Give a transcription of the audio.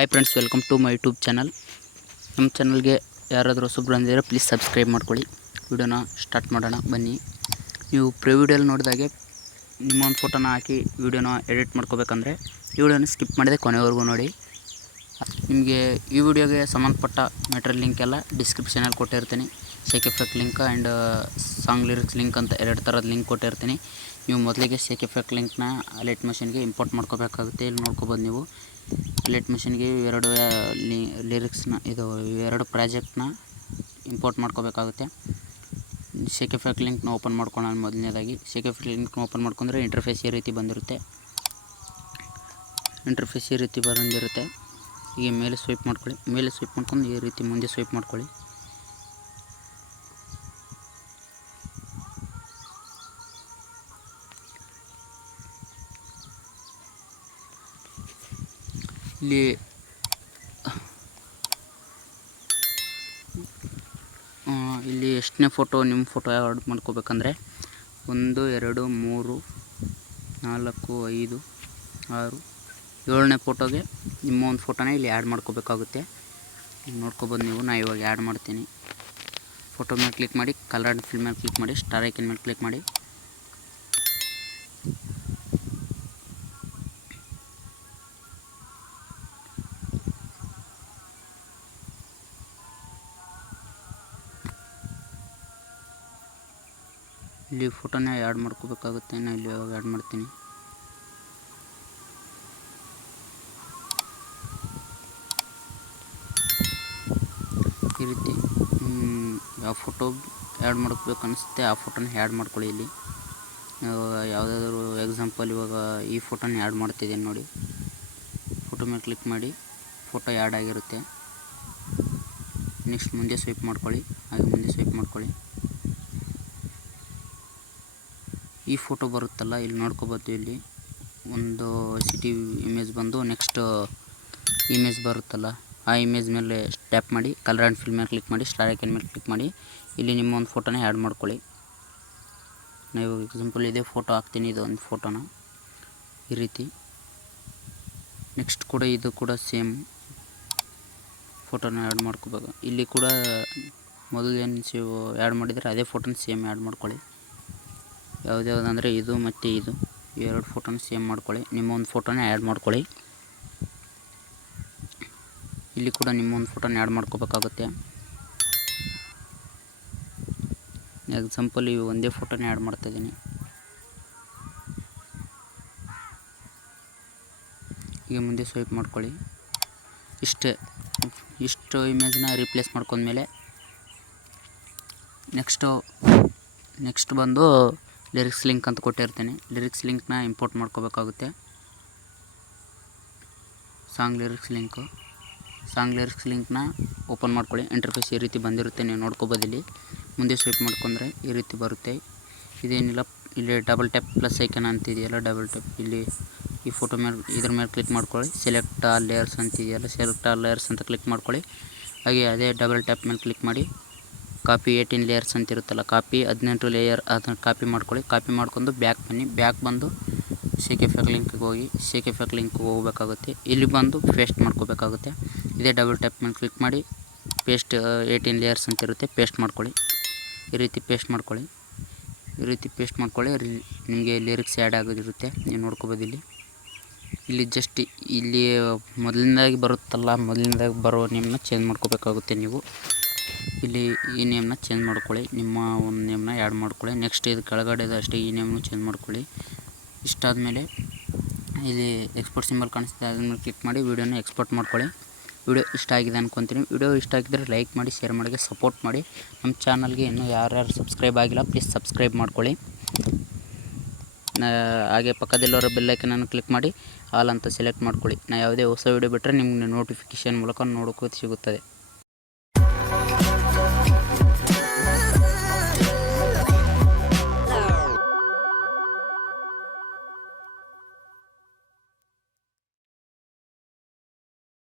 Hi friends, welcome to my YouTube channel. ನಮ್ಮ ಚಾನಲ್ಗೆ ಯಾರಾದರೂ ಹೊಸಬ್ರು ಬಂದಿದ್ರೆ ಪ್ಲೀಸ್ ಸಬ್ಸ್ಕ್ರೈಬ್ ಮಾಡ್ಕೊಳ್ಳಿ. ವಿಡಿಯೋನ ಸ್ಟಾರ್ಟ್ ಮಾಡೋಣ ಬನ್ನಿ. ನೀವು ವಿಡಿಯೋಲ್ಲಿ ನೋಡಿದಾಗೆ ನಿಮ್ಮೊಂದು ಫೋಟೋನ ಹಾಕಿ ವಿಡಿಯೋನ ಎಡಿಟ್ ಮಾಡ್ಕೋಬೇಕಂದ್ರೆ ಈ ವಿಡಿಯೋನ ಸ್ಕಿಪ್ ಮಾಡಿದೆ ಕೊನೆವರೆಗೂ ನೋಡಿ. ನಿಮಗೆ ಈ ವಿಡಿಯೋಗೆ ಸಂಬಂಧಪಟ್ಟ ಮೆಟೀರಿಯಲ್ ಲಿಂಕ್ ಎಲ್ಲ ಡಿಸ್ಕ್ರಿಪ್ಷನಲ್ಲಿ ಕೊಟ್ಟಿರ್ತೀನಿ. Shake effect link and song lyrics link ಅಂತ ಎರಡು ಥರದ ಲಿಂಕ್ ಕೊಟ್ಟಿರ್ತೀನಿ. ನೀವು ಮೊದಲಿಗೆ ಶೇಕ್ ಎಫೆಕ್ಟ್ ಲಿಂಕ್ನ ಲೈಟ್ ಮಷಿನ್ಗೆ ಇಂಪೋರ್ಟ್ ಮಾಡ್ಕೋಬೇಕಾಗುತ್ತೆ. ಇಲ್ಲಿ ನೋಡ್ಕೊಬೋದು ನೀವು. ಲೈಟ್ ಮಷಿನ್ಗೆ ಎರಡು ಲಿರಿಕ್ಸ್ನ ಎರಡು ಪ್ರಾಜೆಕ್ಟ್ನ ಇಂಪೋರ್ಟ್ ಮಾಡ್ಕೋಬೇಕಾಗುತ್ತೆ. ಶೇಕ್ ಎಫೆಕ್ಟ್ ಲಿಂಕ್ನ ಓಪನ್ ಮಾಡ್ಕೊಳ್ಳೋಣ. ಮೊದಲನೇದಾಗಿ ಶೇಕ್ ಎಫೆಕ್ಟ್ ಲಿಂಕ್ನ ಓಪನ್ ಮಾಡ್ಕೊಂಡ್ರೆ ಇಂಟರ್ಫೇಸ್ ಈ ರೀತಿ ಬಂದಿರುತ್ತೆ. ಈಗ ಮೇಲೆ ಸ್ವೈಪ್ ಮಾಡ್ಕೊಳ್ಳಿ. ಮೇಲೆ ಸ್ವೈಪ್ ಮಾಡ್ಕೊಂಡು ಈ ರೀತಿ ಮುಂದೆ ಸ್ವೈಪ್ ಮಾಡ್ಕೊಳ್ಳಿ. ಇಲ್ಲಿ ಎಷ್ಟನೇ ಫೋಟೋ ನಿಮ್ಮ ಫೋಟೋ ಆ್ಯಡ್ ಮಾಡ್ಕೋಬೇಕಂದ್ರೆ 1 2 3 4 5 6 7ನೇ ಫೋಟೋಗೆ ನಿಮ್ಮ ಒಂದು ಫೋಟೋನ ಇಲ್ಲಿ ಆ್ಯಡ್ ಮಾಡ್ಕೋಬೇಕಾಗುತ್ತೆ. ನೋಡ್ಕೊಬೋದು ನೀವು. ನಾನು ಇವಾಗ ಆ್ಯಡ್ ಮಾಡ್ತೀನಿ. ಫೋಟೋ ಮೇಲೆ ಕ್ಲಿಕ್ ಮಾಡಿ, ಕಲರ್ ಆ್ಯಂಡ್ ಫಿಲ್ ಮೇಲೆ ಕ್ಲಿಕ್ ಮಾಡಿ, ಸ್ಟಾರ್ ಐಕನ್ ಮೇಲೆ ಕ್ಲಿಕ್ ಮಾಡಿ. ಇಲ್ಲಿ ಫೋಟೋನ ಆ್ಯಡ್ ಮಾಡ್ಕೋಬೇಕಾಗುತ್ತೆ. ನಾನು ಇಲ್ಲಿ ಇವಾಗ ಆ್ಯಡ್ ಮಾಡ್ತೀನಿ. ಈ ರೀತಿ ಯಾವ ಫೋಟೋ ಆ್ಯಡ್ ಮಾಡ್ಕೋಬೇಕು ಅನಿಸುತ್ತೆ ಆ ಫೋಟೋನ ಆ್ಯಡ್ ಮಾಡ್ಕೊಳ್ಳಿ. ಇಲ್ಲಿ ಯಾವುದಾದ್ರೂ ಎಕ್ಸಾಂಪಲ್ ಇವಾಗ ಈ ಫೋಟೋನ ಆ್ಯಡ್ ಮಾಡ್ತಿದ್ದೀನಿ ನೋಡಿ. ಫೋಟೋ ಮೇಲೆ ಕ್ಲಿಕ್ ಮಾಡಿ, ಫೋಟೋ ಆ್ಯಡ್ ಆಗಿರುತ್ತೆ. ನೆಕ್ಸ್ಟ್ ಮುಂದೆ ಸ್ವೈಪ್ ಮಾಡ್ಕೊಳ್ಳಿ. ಹಾಗೆ ಮುಂದೆ ಸ್ವೈಪ್ ಮಾಡ್ಕೊಳ್ಳಿ. ಈ ಫೋಟೋ ಬರುತ್ತಲ್ಲ, ಇಲ್ಲಿ ನೋಡ್ಕೋಬೋದು. ಇಲ್ಲಿ ಒಂದು ಸಿಟಿ ಇಮೇಜ್ ಬಂದು ನೆಕ್ಸ್ಟ್ ಇಮೇಜ್ ಬರುತ್ತಲ್ಲ, ಆ ಇಮೇಜ್ ಮೇಲೆ ಟ್ಯಾಪ್ ಮಾಡಿ, ಕಲರ್ ಆ್ಯಂಡ್ ಫಿಲ್ ಮೇಲೆ ಕ್ಲಿಕ್ ಮಾಡಿ, ಸ್ಟಾರ್ ಐಕನ್ ಮೇಲೆ ಕ್ಲಿಕ್ ಮಾಡಿ. ಇಲ್ಲಿ ನಿಮ್ಮ ಒಂದು ಫೋಟೋನ ಆ್ಯಡ್ ಮಾಡ್ಕೊಳ್ಳಿ. ನಾವು ಎಕ್ಸಾಂಪಲ್ ಇದೇ ಫೋಟೋ ಹಾಕ್ತೀನಿ. ಇದು ಒಂದು ಫೋಟೋನ ಈ ರೀತಿ. ನೆಕ್ಸ್ಟ್ ಕೂಡ ಇದು ಕೂಡ ಸೇಮ್ ಫೋಟೋನ ಆ್ಯಡ್ ಮಾಡ್ಕೋಬೇಕು. ಇಲ್ಲಿ ಕೂಡ ಮೊದಲು ಏನು ಆ್ಯಡ್ ಮಾಡಿದರೆ ಅದೇ ಫೋಟೋನ ಸೇಮ್ ಆ್ಯಡ್ ಮಾಡ್ಕೊಳ್ಳಿ. ಯಾವುದ್ಯಾವುದಂದರೆ ಇದು ಮತ್ತು ಇದು ಎರಡು ಫೋಟೋನ ಸೇಮ್ ಮಾಡ್ಕೊಳ್ಳಿ. ನಿಮ್ಮ ಒಂದು ಫೋಟೋನ ಆ್ಯಡ್ ಮಾಡ್ಕೊಳ್ಳಿ. ಇಲ್ಲಿ ಕೂಡ ನಿಮ್ಮ ಒಂದು ಫೋಟೋನ ಆ್ಯಡ್ ಮಾಡ್ಕೋಬೇಕಾಗುತ್ತೆ. ಎಕ್ಸಾಂಪಲ್ ಇವು ಒಂದೇ ಫೋಟೋನ ಆ್ಯಡ್ ಮಾಡ್ತಾಯಿದ್ದೀನಿ. ಈಗ ಮುಂದೆ ಸ್ವೈಪ್ ಮಾಡ್ಕೊಳ್ಳಿ. ಇಷ್ಟು ಇಮೇಜ್ನ ರಿಪ್ಲೇಸ್ ಮಾಡ್ಕೊಂಡ್ಮೇಲೆ ನೆಕ್ಸ್ಟ್ ಬಂದು ಲಿರಿಕ್ಸ್ ಲಿಂಕ್ ಅಂತ ಕೊಟ್ಟಿರ್ತೀನಿ. ಲಿರಿಕ್ಸ್ ಲಿಂಕ್ನ ಇಂಪೋರ್ಟ್ ಮಾಡ್ಕೋಬೇಕಾಗುತ್ತೆ. ಸಾಂಗ್ ಲಿರಿಕ್ಸ್ ಲಿಂಕ್ನ ಓಪನ್ ಮಾಡ್ಕೊಳ್ಳಿ. ಇಂಟರ್ಫೇಸ್ ಈ ರೀತಿ ಬಂದಿರುತ್ತೆ. ನೀವು ನೋಡ್ಕೋಬೋದು. ಇಲ್ಲಿ ಮುಂದೆ ಸ್ವೈಪ್ ಮಾಡ್ಕೊಂಡ್ರೆ ಈ ರೀತಿ ಬರುತ್ತೆ. ಇದೇನಿಲ್ಲ, ಇಲ್ಲಿ ಡಬಲ್ ಟ್ಯಾಪ್ ಪ್ಲಸ್ ಐಕನ್ ಅಂತಿದೆಯಲ್ಲ, ಡಬಲ್ ಟ್ಯಾಪ್ ಇಲ್ಲಿ ಈ ಫೋಟೋ ಮೇಲೆ ಇದ್ರ ಮೇಲೆ ಕ್ಲಿಕ್ ಮಾಡ್ಕೊಳ್ಳಿ. ಸೆಲೆಕ್ಟ್ ಆಲ್ ಲೇಯರ್ಸ್ ಅಂತಿದೆಯಲ್ಲ, ಸೆಲೆಕ್ಟ್ ಆಲ್ ಲೇಯರ್ಸ್ ಅಂತ ಕ್ಲಿಕ್ ಮಾಡ್ಕೊಳ್ಳಿ. ಹಾಗೆ ಅದೇ ಡಬಲ್ ಟ್ಯಾಪ್ ಮೇಲೆ ಕ್ಲಿಕ್ ಮಾಡಿ, ಕಾಪಿ 18 ಲೇಯರ್ಸ್ ಅಂತ ಇರುತ್ತಲ್ಲ, ಕಾಪಿ 18 ಲೇಯರ್ ಅದನ್ನು ಕಾಪಿ ಮಾಡ್ಕೊಳ್ಳಿ. ಕಾಪಿ ಮಾಡ್ಕೊಂಡು ಬ್ಯಾಕ್ ಬನ್ನಿ. ಬ್ಯಾಕ್ ಬಂದು ಶೇಕ್ ಎಫೆಕ್ಟ್ ಲಿಂಕ್ಗೆ ಹೋಗಿ ಶೇಕ್ ಎಫೆಕ್ಟ್ ಲಿಂಕ್ಗೆ ಹೋಗಬೇಕಾಗುತ್ತೆ. ಇಲ್ಲಿ ಬಂದು ಪೇಸ್ಟ್ ಮಾಡ್ಕೋಬೇಕಾಗುತ್ತೆ. ಇದೇ ಡಬಲ್ ಟ್ಯಾಪ್ ಮೇಲೆ ಕ್ಲಿಕ್ ಮಾಡಿ ಪೇಸ್ಟ್ 18 ಲೇಯರ್ಸ್ ಅಂತ ಇರುತ್ತೆ, ಪೇಸ್ಟ್ ಮಾಡ್ಕೊಳ್ಳಿ. ಈ ರೀತಿ ಪೇಸ್ಟ್ ಮಾಡ್ಕೊಳ್ಳಿ. ನಿಮಗೆ ಲಿರಿಕ್ಸ್ ಆ್ಯಡ್ ಆಗೋದಿರುತ್ತೆ. ನೀವು ನೋಡ್ಕೋಬೋದು. ಇಲ್ಲಿ ಜಸ್ಟ್ ಇಲ್ಲಿ ಮೊದಲಿಂದಾಗಿ ಬರೋ ನೇಮ್ನ ಚೇಂಜ್ ಮಾಡ್ಕೋಬೇಕಾಗುತ್ತೆ. ನೀವು ಇಲ್ಲಿ ಈ ನೇಮ್ನ ಚೇಂಜ್ ಮಾಡ್ಕೊಳ್ಳಿ. ನಿಮ್ಮ ಒಂದು ನೇಮ್ನ ಆ್ಯಡ್ ಮಾಡ್ಕೊಳ್ಳಿ. ನೆಕ್ಸ್ಟ್ ಇದು ಕೆಳಗಡೆದು ಅಷ್ಟೇ ಈ ನೇಮ್ನು ಚೇಂಜ್ ಮಾಡ್ಕೊಳ್ಳಿ. ಇಷ್ಟಾದಮೇಲೆ ಇಲ್ಲಿ ಎಕ್ಸ್ಪೋರ್ಟ್ ಸಿಂಬಲ್ ಕಾಣಿಸ್ತಿದೆ, ಅದ್ರ ಮೇಲೆ ಕ್ಲಿಕ್ ಮಾಡಿ ವಿಡಿಯೋನ ಎಕ್ಸ್ಪೋರ್ಟ್ ಮಾಡ್ಕೊಳ್ಳಿ. ವಿಡಿಯೋ ಇಷ್ಟ ಆಗಿದೆ ಅಂದ್ಕೊತೀನಿ. ವಿಡಿಯೋ ಇಷ್ಟ ಆಗಿದ್ದರೆ ಲೈಕ್ ಮಾಡಿ, ಶೇರ್ ಮಾಡಿ, ಸಪೋರ್ಟ್ ಮಾಡಿ. ನಮ್ಮ ಚಾನಲ್ಗೆ ಇನ್ನೂ ಯಾರ್ಯಾರು ಸಬ್ಸ್ಕ್ರೈಬ್ ಆಗಿಲ್ಲ ಪ್ಲೀಸ್ ಸಬ್ಸ್ಕ್ರೈಬ್ ಮಾಡ್ಕೊಳ್ಳಿ. ಹಾಗೆ ಪಕ್ಕದಲ್ಲಿರೋ ಬೆಲ್ಲೈಕನನ್ನು ಕ್ಲಿಕ್ ಮಾಡಿ ಆಲ್ ಅಂತ ಸೆಲೆಕ್ಟ್ ಮಾಡ್ಕೊಳ್ಳಿ. ಯಾವುದೇ ಹೊಸ ವಿಡಿಯೋ ಬಿಟ್ಟರೆ ನಿಮಗೆ ನೋಟಿಫಿಕೇಷನ್ ಮೂಲಕ ನೋಡೋಕೆ ಸಿಗುತ್ತದೆ.